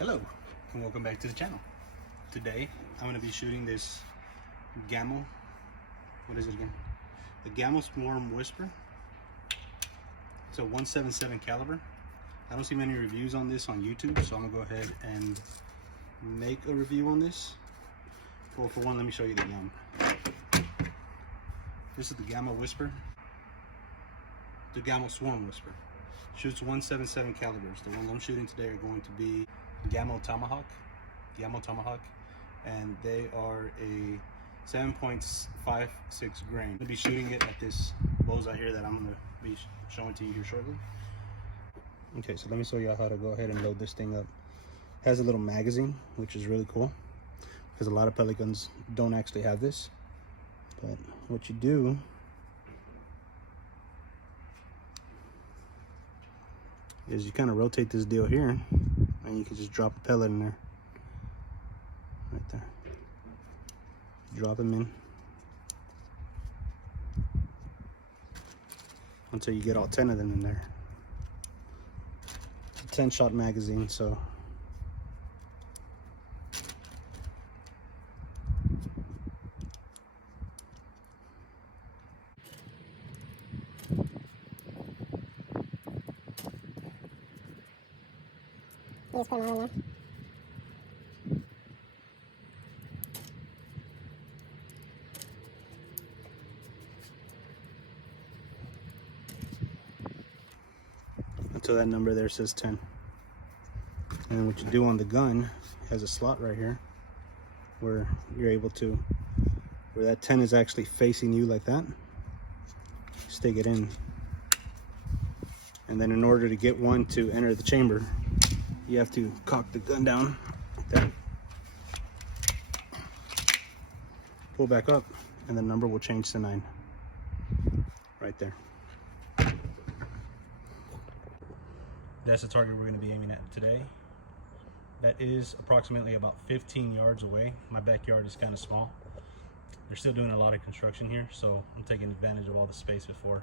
Hello and welcome back to the channel. Today I'm going to be shooting this GAMO, what is it again? The GAMO Swarm Whisper. It's a 177 caliber. I don't see many reviews on this on YouTube, so I'm going to go ahead and make a review on this. Well, for one, let me show you the GAMO. This is the GAMO Whisper. The GAMO Swarm Whisper. Shoots 177 calibers. The ones I'm shooting today are going to be GAMO Tomahawk, and they are a 7.56 grain. I'm going to be shooting it at this bullseye here that I'm going to be showing to you here shortly. Okay, so let me show you how to go ahead and load this thing up. It has a little magazine, which is really cool, because a lot of pellet guns don't actually have this. But what you do is you kind of rotate this deal here, and you can just drop a pellet in there, right there. Drop them in until you get all 10 of them in there. It's a 10-shot magazine, so just put them all in there. until that number there says 10. And what you do on the gun has a slot right here where you're able to, where that 10 is actually facing you like that. Stick it in. And then in order to get one to enter the chamber, you have to cock the gun down like that. Pull back up, and the number will change to 9. Right there. That's the target we're going to be aiming at today. That is approximately about 15 yards away. My backyard is kind of small. They're still doing a lot of construction here, so I'm taking advantage of all the space before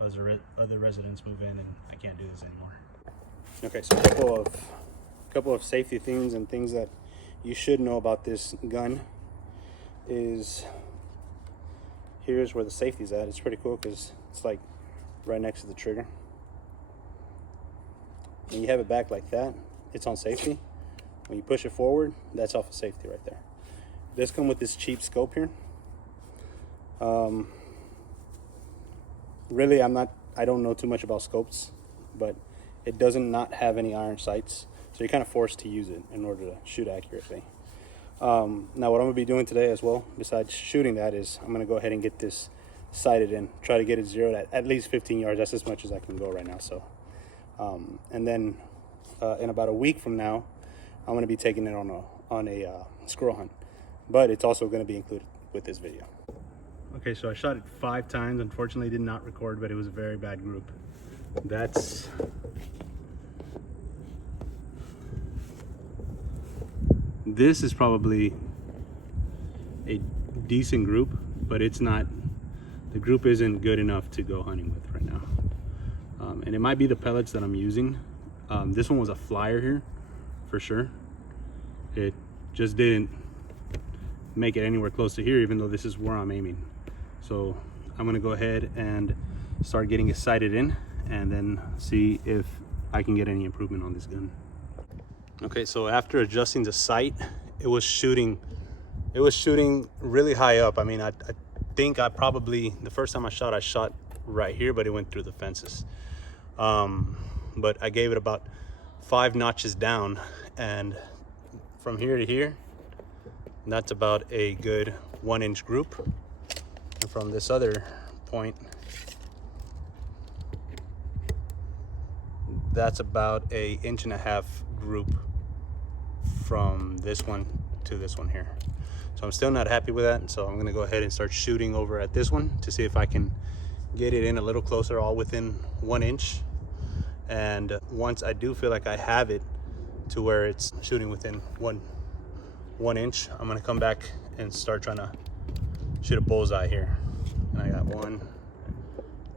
other residents move in, and I can't do this anymore. Okay, so a couple of safety things and things that you should know about this gun is, here's where the safety's at. It's pretty cool because it's like right next to the trigger. When you have it back like that, it's on safety. When you push it forward, that's off of safety right there. It does come with this cheap scope here. Really, I don't know too much about scopes, but it doesn't not have any iron sights, so you're kind of forced to use it in order to shoot accurately. Now what I'm going to be doing today as well, besides shooting that, is I'm going to go ahead and get this sighted in, try to get it zeroed at least 15 yards. That's as much as I can go right now. So and then in about a week from now, I'm going to be taking it on a squirrel hunt, but it's also going to be included with this video. Okay, so I shot it 5 times. Unfortunately, did not record, but it was a very bad group. This is probably a decent group, but it's not, the group isn't good enough to go hunting with right now. And it might be the pellets that I'm using. This one was a flyer here for sure. It just didn't make it anywhere close to here, even though this is where I'm aiming. So I'm gonna go ahead and start getting it sighted in, and then see if I can get any improvement on this gun. Okay, so after adjusting the sight, it was shooting really high up. I mean, I think the first time I shot right here, but it went through the fences. But I gave it about 5 notches down, and from here to here, that's about a good 1-inch group. And from this other point, that's about a 1.5 inch group from this one to this one here. So I'm still not happy with that, so I'm gonna go ahead and start shooting over at this one to see if I can get it in a little closer, all within 1 inch. And once I do feel like I have it to where it's shooting within one inch, I'm gonna come back and start trying to shoot a bullseye here. And I got 1,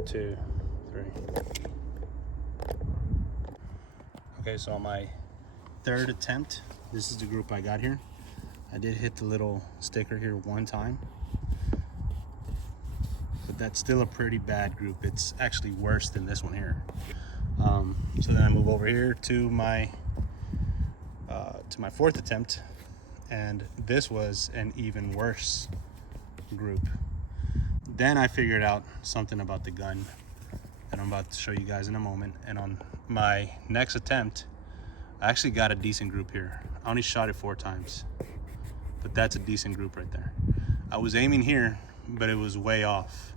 2, 3. Okay, so on my third attempt. This is the group I got here. I did hit the little sticker here one time, but that's still a pretty bad group. It's actually worse than this one here. So then I move over here to my fourth attempt, and this was an even worse group. Then I figured out something about the gun that I'm about to show you guys in a moment, and on my next attempt I actually got a decent group here. I only shot it 4 times, but that's a decent group right there. I was aiming here, but it was way off,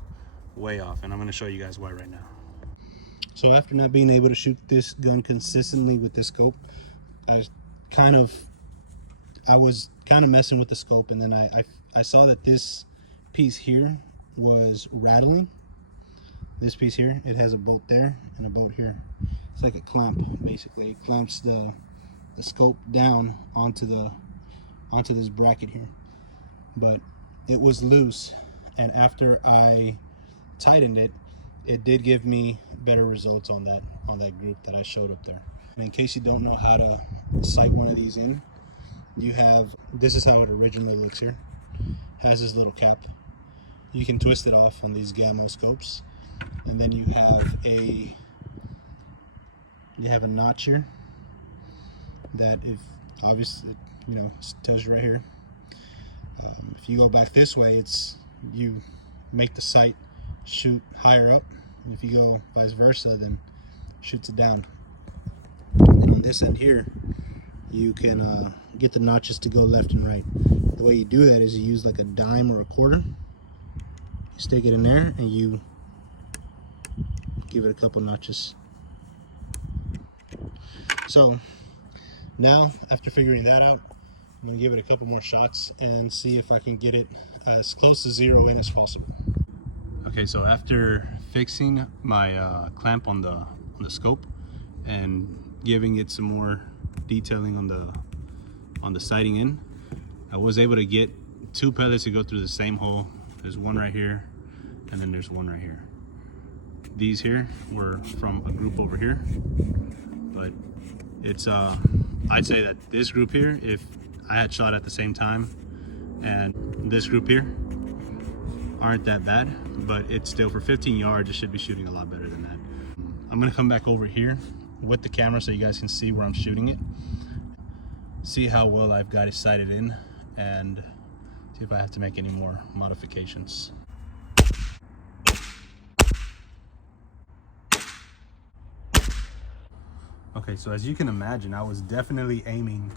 and I'm going to show you guys why right now. So after not being able to shoot this gun consistently with this scope, I was kind of messing with the scope, and then I saw that this piece here was rattling. This piece here, it has a bolt there and a bolt here. It's like a clamp, basically. It clamps the scope down onto this bracket here, but it was loose, and after I tightened it, it did give me better results on that group that I showed up there. And in case you don't know how to sight one of these in, this is how it originally looks here. Has this little cap. You can twist it off on these GAMO scopes, and then you have a notch here that, if obviously, you know, it tells you right here. If you go back this way, you make the sight shoot higher up. If you go vice versa, then shoots it down. And on this end here, you can get the notches to go left and right. The way you do that is you use like a dime or a quarter. You stick it in there and you give it a couple notches. So now, after figuring that out, I'm going to give it a couple more shots and see if I can get it as close to zero in as possible. Okay, so after fixing my clamp on the scope and giving it some more detailing on the sighting in, I was able to get 2 pellets to go through the same hole. There's one right here, and then there's one right here. These here were from a group over here, but it's I'd say that this group here, if I had shot at the same time, and this group here, aren't that bad, but it's still, for 15 yards, it should be shooting a lot better than that. I'm gonna come back over here with the camera so you guys can see where I'm shooting it, see how well I've got it sighted in, and see if I have to make any more modifications. Okay, so as you can imagine, I was definitely aiming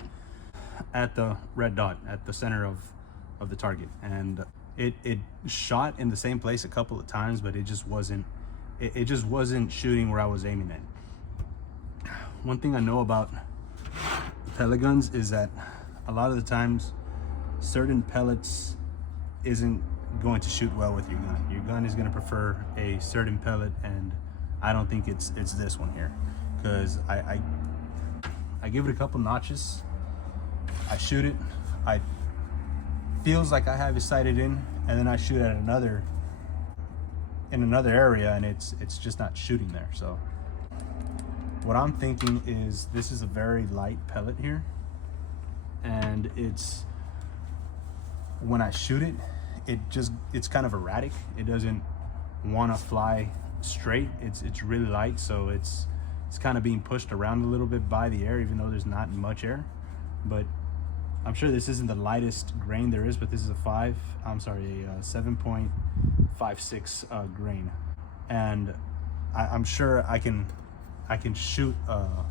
at the red dot at the center of the target, and it shot in the same place a couple of times, but it just wasn't shooting where I was aiming at. One thing I know about pellet guns is that a lot of the times certain pellets isn't going to shoot well with your gun. Your gun is going to prefer a certain pellet, and I don't think it's this one here, because I give it a couple notches, I shoot it, feels like I have it sighted in, and then I shoot at another area, and it's just not shooting there. So what I'm thinking is, this is a very light pellet here, and when I shoot it, it's kind of erratic. It doesn't want to fly straight. It's really light, so it's kind of being pushed around a little bit by the air, even though there's not much air. But I'm sure this isn't the lightest grain there is, but this is a 7.56 grain, and I'm sure I can shoot a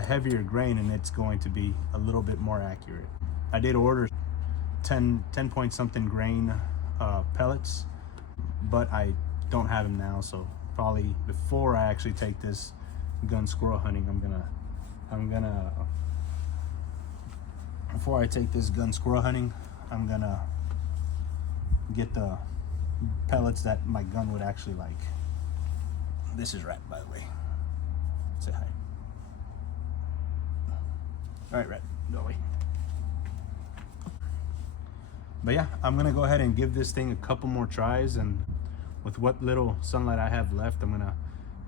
heavier grain, and it's going to be a little bit more accurate. I did order 10 point something grain pellets, but I don't have them now, so probably before I actually take this gun squirrel hunting, before I take this gun squirrel hunting, I'm gonna get the pellets that my gun would actually like. This is Rat, by the way. Say hi. All right, Rat, go away. But yeah, I'm gonna go ahead and give this thing a couple more tries, and with what little sunlight I have left, I'm gonna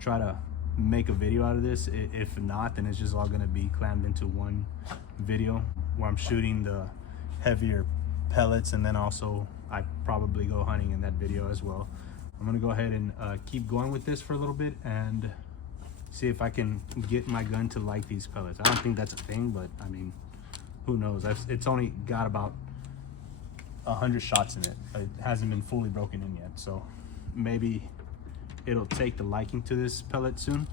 try to make a video out of this. If not, then it's just all gonna be crammed into one video where I'm shooting the heavier pellets, and then also I probably go hunting in that video as well. I'm gonna go ahead and keep going with this for a little bit and see if I can get my gun to like these pellets. I don't think that's a thing, but I mean, who knows? It's only got about 100 shots in it. It hasn't been fully broken in yet, so maybe it'll take the liking to this pellet soon,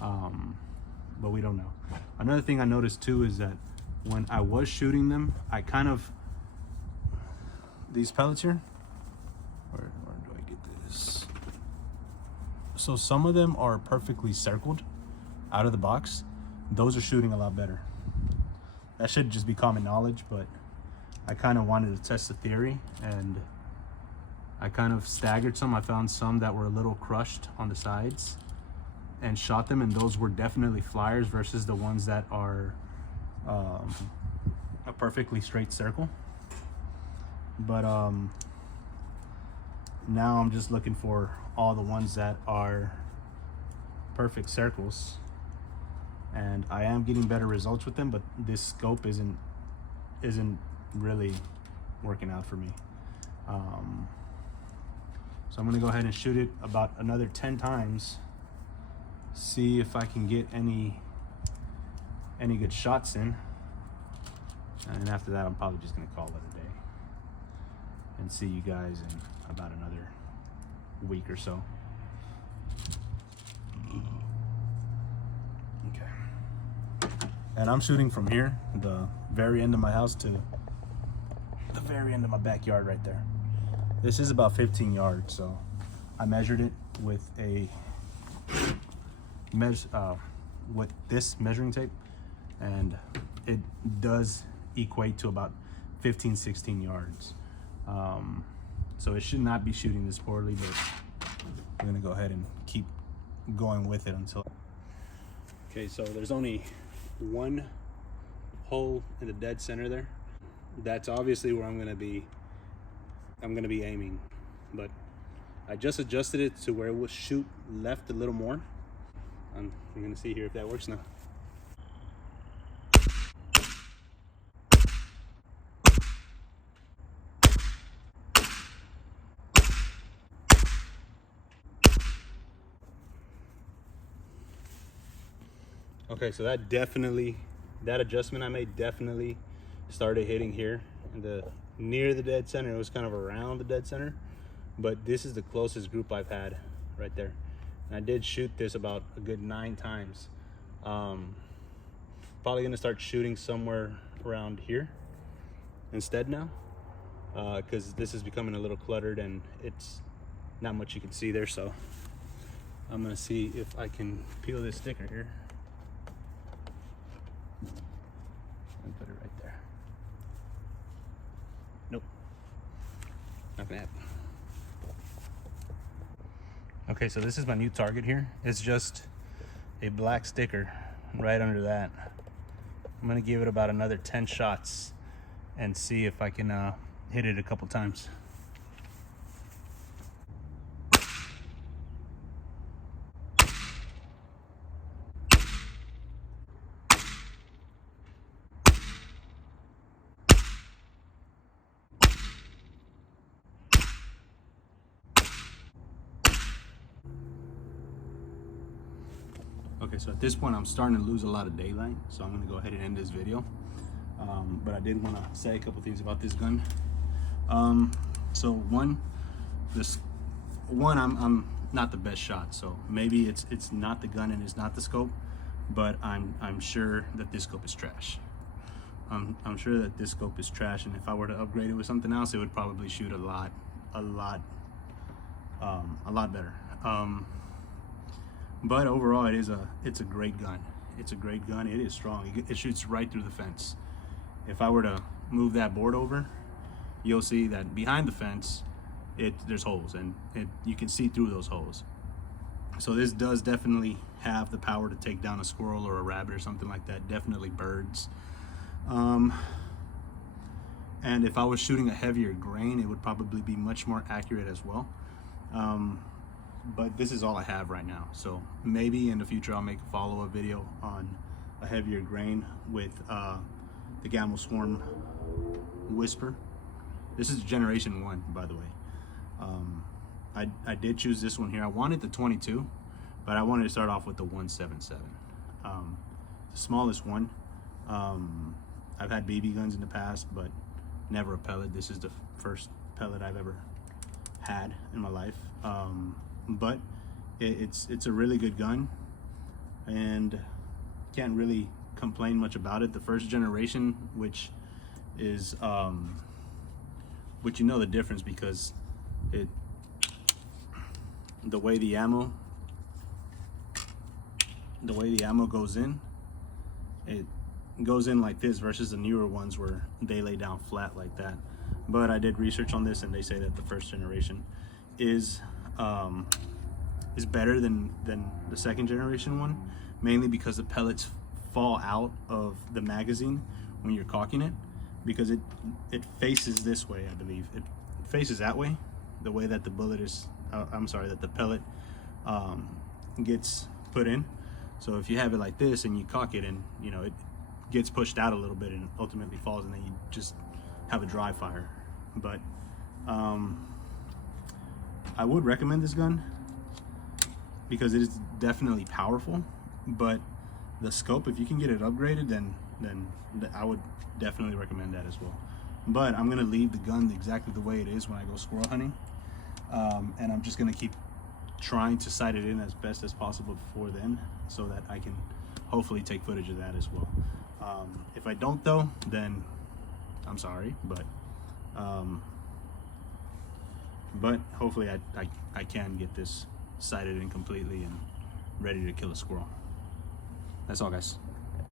but we don't know. Another thing I noticed too is that when I was shooting them, I kind of, these pellets here, where do I get this? So some of them are perfectly circled out of the box. Those are shooting a lot better. That should just be common knowledge, but I kind of wanted to test the theory, and I kind of staggered some. I found some that were a little crushed on the sides and shot them, and those were definitely flyers versus the ones that are a perfectly straight circle. But now I'm just looking for all the ones that are perfect circles, and I am getting better results with them, but this scope isn't really working out for me. So I'm gonna go ahead and shoot it about another 10 times, see if I can get any good shots in, and after that I'm probably just gonna call it a day and see you guys in about another week or so. Okay. And I'm shooting from here, the very end of my house, to the very end of my backyard right there. This is about 15 yards, so I measured it with with this measuring tape, and it does equate to about 15-16 yards. So it should not be shooting this poorly, but we're gonna go ahead and keep going with it until. Okay, so there's only one hole in the dead center there. That's obviously where I'm gonna be aiming, but I just adjusted it to where it will shoot left a little more. I'm gonna see here if that works now. Okay, so that adjustment I made definitely started hitting here in near the dead center. It was kind of around the dead center, but this is the closest group I've had right there. And I did shoot this about a good 9 times. Probably gonna start shooting somewhere around here instead now, because this is becoming a little cluttered and it's not much you can see there. So I'm gonna see if I can peel this sticker here and put it right there. Nope, not gonna happen. Okay, so this is my new target here. It's just a black sticker right under that. I'm gonna give it about another 10 shots and see if I can hit it a couple times. Okay, so at this point I'm starting to lose a lot of daylight, so I'm gonna go ahead and end this video. But I did want to say a couple things about this gun. So one, I'm not the best shot, so maybe it's not the gun and it's not the scope, but I'm sure that this scope is trash. I'm sure that this scope is trash, and if I were to upgrade it with something else, it would probably shoot a lot better. But overall, it's a great gun. It's a great gun. It is strong. It shoots right through the fence. If I were to move that board over, you'll see that behind the fence, there's holes, and you can see through those holes. So this does definitely have the power to take down a squirrel or a rabbit or something like that. Definitely birds. And if I was shooting a heavier grain, it would probably be much more accurate as well. but this is all I have right now. So maybe in the future I'll make a follow-up video on a heavier grain with the GAMO Swarm Whisper. This is generation 1, by the way. I did choose this one here. I wanted the 22, but I wanted to start off with the 177. The smallest one. I've had BB guns in the past, but never a pellet. This is the first pellet I've ever had in my life. But it's a really good gun, and can't really complain much about it. The first generation, which is which you know the difference because the way the ammo goes in, it goes in like this versus the newer ones where they lay down flat like that. But I did research on this, and they say that the first generation is better than the second generation one, mainly because the pellets fall out of the magazine when you're cocking it, because it faces this way. I believe it faces that way, the way that the bullet is that the pellet gets put in. So if you have it like this and you cock it, and you know it gets pushed out a little bit and ultimately falls, and then you just have a dry fire. But I would recommend this gun because it is definitely powerful, but the scope, if you can get it upgraded, then I would definitely recommend that as well. But I'm gonna leave the gun exactly the way it is when I go squirrel hunting, and I'm just gonna keep trying to sight it in as best as possible before then, so that I can hopefully take footage of that as well. If I don't though, then I'm sorry, but hopefully I can get this sighted in completely and ready to kill a squirrel. That's all, guys.